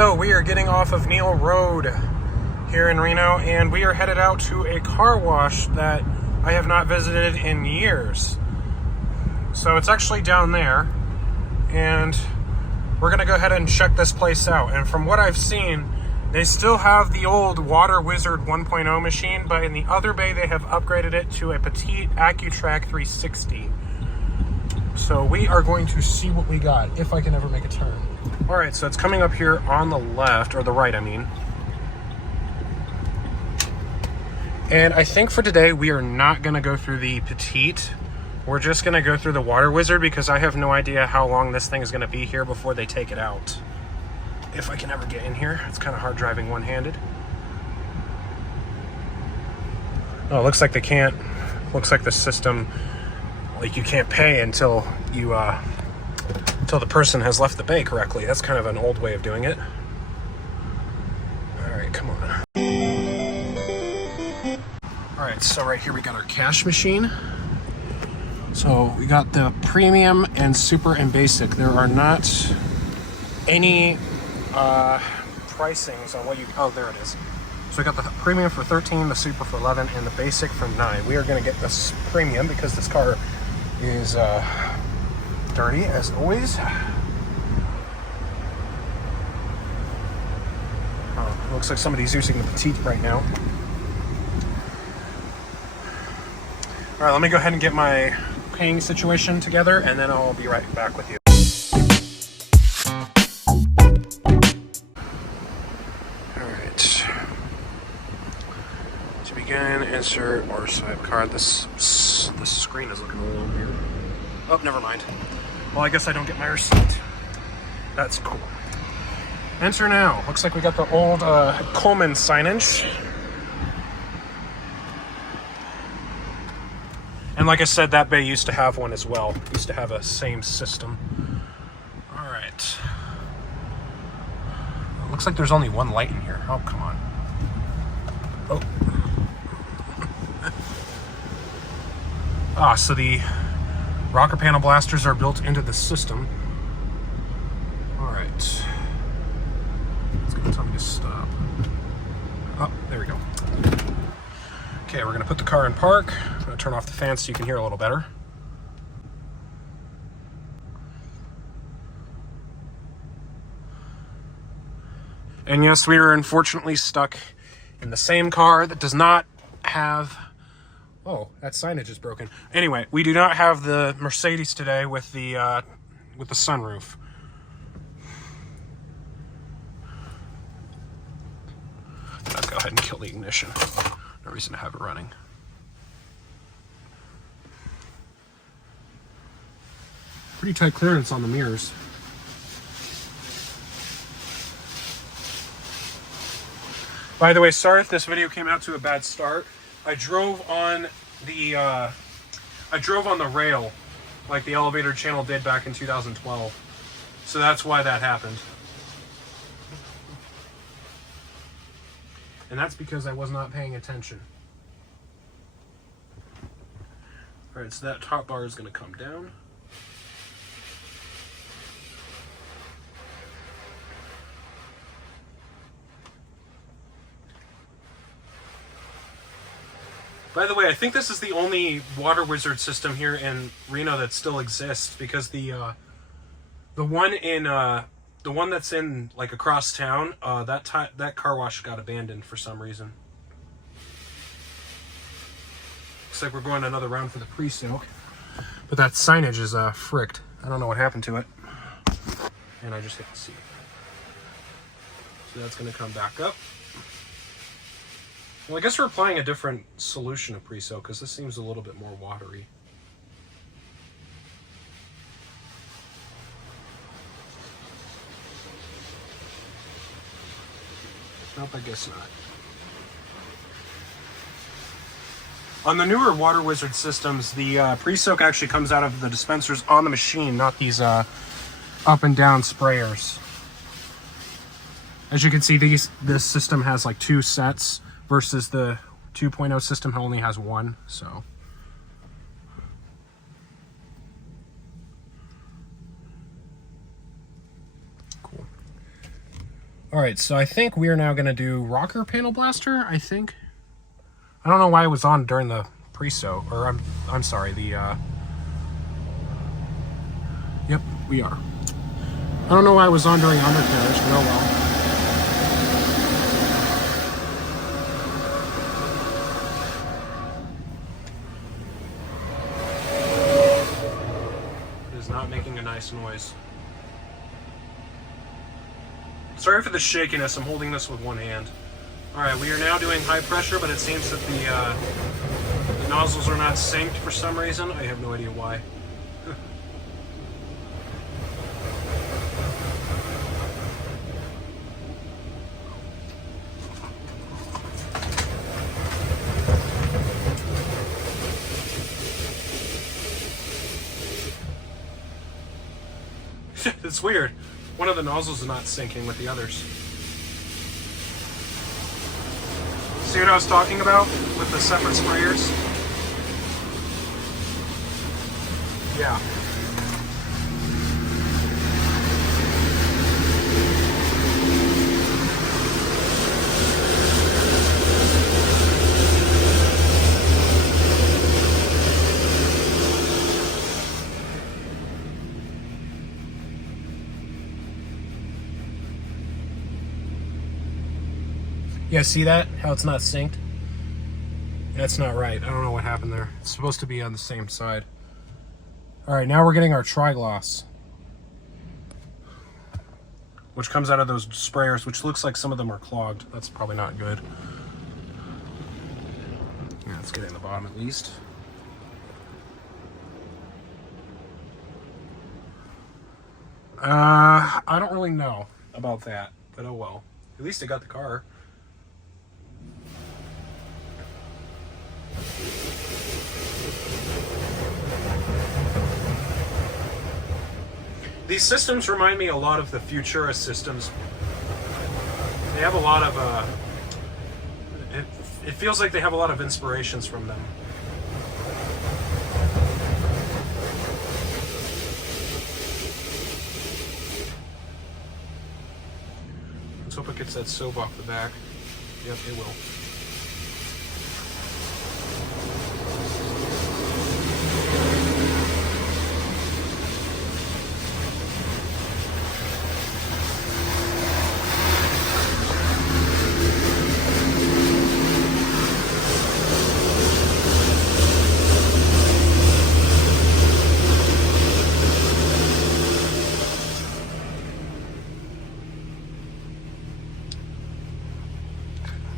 So we are getting off of Neal Road here in Reno, and we are headed out to a car wash that I have not visited in years. So it's actually down there, and we're gonna go ahead and check this place out. And from what I've seen, they still have the old Water Wizard 1.0 machine, but in the other bay they have upgraded it to a petite AccuTrack 360. So we are going to see what we got, if I can ever make a turn. All right, so it's coming up here on the left, or the right, I mean. And I think for today, we are not gonna go through the petite. We're just gonna go through the Water Wizard because I have no idea how long this thing is gonna be here before they take it out. If I can ever get in here. It's kind of hard driving one-handed. Oh, it looks like they can't, looks like the system, like you can't pay until you, until the person has left the bay correctly. That's kind of an old way of doing it. All right, come on. All right, so right here we got our cash machine. So we got the premium and super and basic. There are not any pricings on what you, oh, there it is. So we got the premium for 13, the super for 11, and the basic for 9. We are gonna get this premium because this car is dirty as always. Oh, looks like somebody's using the petite right now. All right, let me go ahead and get my paying situation together, and then I'll be right back with you. All right. To begin, insert or swipe card. This screen is looking a little weird. Oh, never mind. Well, I guess I don't get my receipt. That's cool. Enter now. Looks like we got the old Coleman signage. And like I said, that bay used to have one as well. Used to have a same system. All right. It looks like there's only one light in here. Oh, come on. Oh. Ah, so the rocker panel blasters are built into the system. All right. It's gonna tell me to stop. Oh, there we go. Okay, we're gonna put the car in park. I'm gonna turn off the fan so you can hear a little better. And yes, we are unfortunately stuck in the same car that does not have, oh, that signage is broken. Anyway, we do not have the Mercedes today with the sunroof. I'll go ahead and kill the ignition. No reason to have it running. Pretty tight clearance on the mirrors. By the way, sorry if this video came out to a bad start. I drove on the rail like the elevator channel did back in 2012. So that's why that happened. And that's because I was not paying attention. All right, so that top bar is gonna come down. By the way, I think this is the only Water Wizard system here in Reno that still exists, because the one that's in, like, across town, that car wash got abandoned for some reason. Looks like we're going another round for the pre-soak. But that signage is fricked. I don't know what happened to it. And I just hit the seat. So that's going to come back up. Well, I guess we're applying a different solution of pre-soak because this seems a little bit more watery. Nope, I guess not. On the newer Water Wizard systems, the pre-soak actually comes out of the dispensers on the machine, not these up and down sprayers. As you can see, this system has like 2 sets versus the 2.0 system only has 1, so. Cool. All right, so I think we are now going to do rocker panel blaster, I think. I don't know why it was on during the pre-so, or I'm sorry, the, yep, we are. I don't know why it was on during undercarriage, but oh well. It is not making a nice noise. Sorry for the shakiness, I'm holding this with one hand. Alright, we are now doing high pressure, but it seems that the nozzles are not synced for some reason. I have no idea why. It's weird. One of the nozzles is not syncing with the others. See what I was talking about with the separate sprayers? Yeah. You guys see that? How it's not synced? That's not right. I don't know what happened there. It's supposed to be on the same side. Alright, now we're getting our tri-gloss, which comes out of those sprayers, which looks like some of them are clogged. That's probably not good. Yeah, let's get it in the bottom at least. I don't really know about that, but oh well. At least I got the car. These systems remind me a lot of the Futura systems. They have a lot of, it feels like they have a lot of inspirations from them. Let's hope it gets that soap off the back. Yep, it will.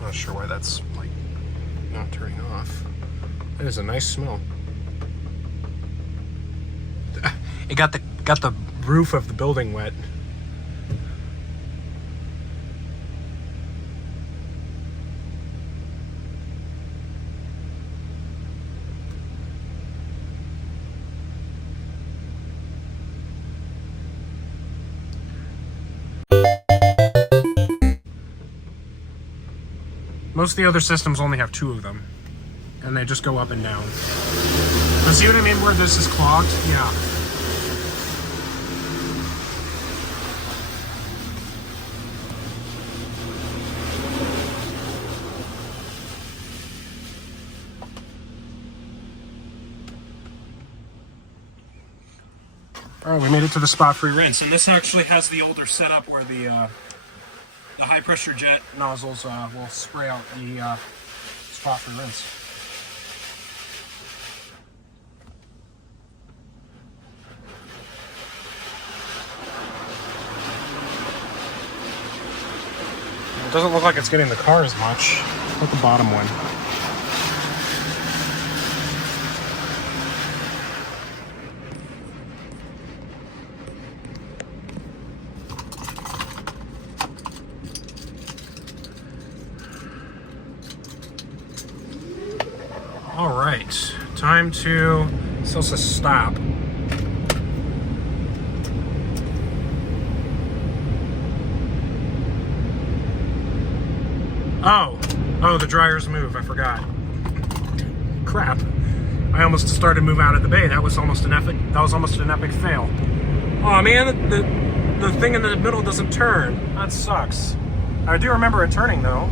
Not sure why that's like not turning off. That is a nice smell. It got the roof of the building wet. Most of the other systems only have 2 of them, and they just go up and down. But see what I mean where this is clogged? Yeah. Alright, we made it to the spot-free rinse, and this actually has the older setup where the high-pressure jet nozzles will spray out the spot-free rinse. It doesn't look like it's getting the car as much. Look at the bottom one. All right, time to supposed to stop. Oh, the dryers move. I forgot. Crap! I almost started to move out of the bay. That was almost an epic fail. Oh man, the thing in the middle doesn't turn. That sucks. I do remember it turning though.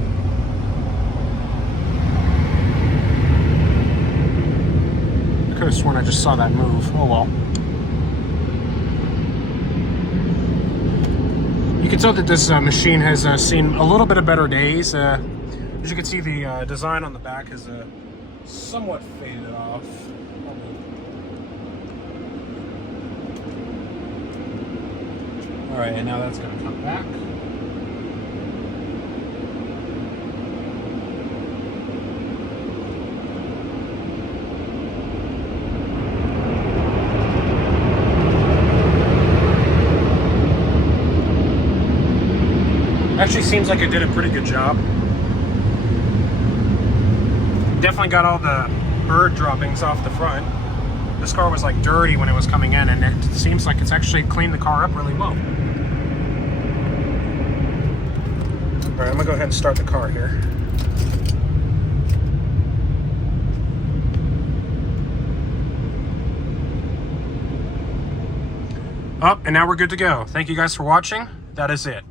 I could have sworn I just saw that move. Oh well. You can tell that this machine has seen a little bit of better days. As you can see, the design on the back is somewhat faded off. Alright, and now that's going to come back. Actually seems like it did a pretty good job. Definitely got all the bird droppings off the front. This car was like dirty when it was coming in, and it seems like it's actually cleaned the car up really well. Alright, I'm gonna go ahead and start the car here. Oh, and now we're good to go. Thank you guys for watching. That is it.